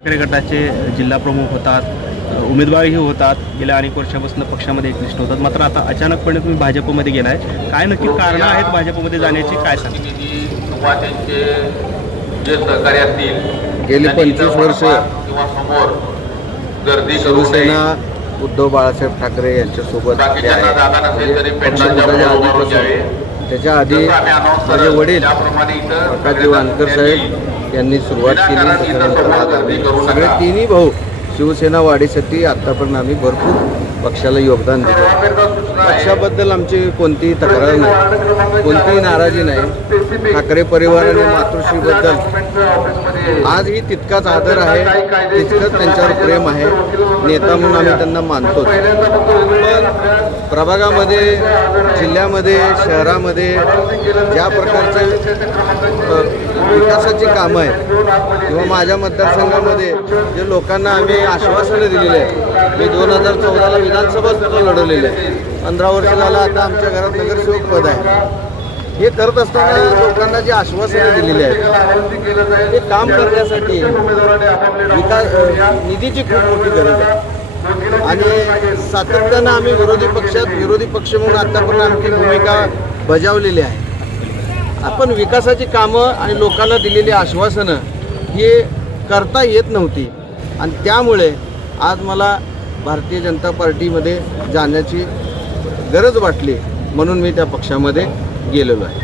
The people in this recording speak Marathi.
गटाचे जिल्हा प्रमुख होतात, उमेदवारही होतात, गेल्या अनेक वर्षापासून पक्षामध्ये एकनिष्ठ होतात. मात्र आता अचानकपणे तुम्ही भाजपमध्ये गेलाय, काय नक्की कारणं आहेत भाजपमध्ये जाण्याची, काय सांगा? जे सहकारी असतील गेली 25 वर्ष किंवा समोर गर्दी शिवसेना उद्धव बाळासाहेब ठाकरे यांच्यासोबत ते आहे. म्हणजे पक्षाच्या आधीपासून त्याच्या आधी माझे वडील प्रकाशजी वानकर साहेब यांनी सुरुवात केली. त्याच्यानंतर आज आम्ही सगळे तिन्ही भाऊ शिवसेना वाढीसाठी आत्तापर्यंत आम्ही भरपूर पक्षाला योगदान दिलं. पक्षाबद्दल आमची कोणतीही तक्रार नाही, कोणतीही नाराजी नाही. ठाकरे परिवार आणि मातोश्रीबद्दल आजही तितकाच आदर आहे, तितकंच त्यांच्यावर प्रेम आहे. नेता म्हणून आम्ही त्यांना मानतो. पण प्रभागामध्ये, जिल्ह्यामध्ये, शहरामध्ये ज्या प्रकारचे विकासाची कामं आहेत किंवा माझ्या मतदारसंघामध्ये जे लोकांना आम्ही आश्वासनं दिलेली आहेत. मी 2014ला विधानसभा सुद्धा लढवलेली आहे. 15 वर्ष झालं आता आमच्या घरात नगरसेवक पद आहे. हे करत असताना लोकांना जी आश्वासनं दिलेली आहेत ते काम करण्यासाठी विकास निधीची खूप मोठी गरज आहे. आणि सातत्यानं आम्ही विरोधी पक्ष म्हणून आतापर्यंत आमची भूमिका बजावलेली आहे. आपण विकासाची कामं आणि लोकांना दिलेली आश्वासनं हे करता येत नव्हती आणि त्यामुळे आज मला भारतीय जनता पार्टीमध्ये जाण्याची गरज वाटली, म्हणून मी त्या पक्षामध्ये गेलेलो आहे.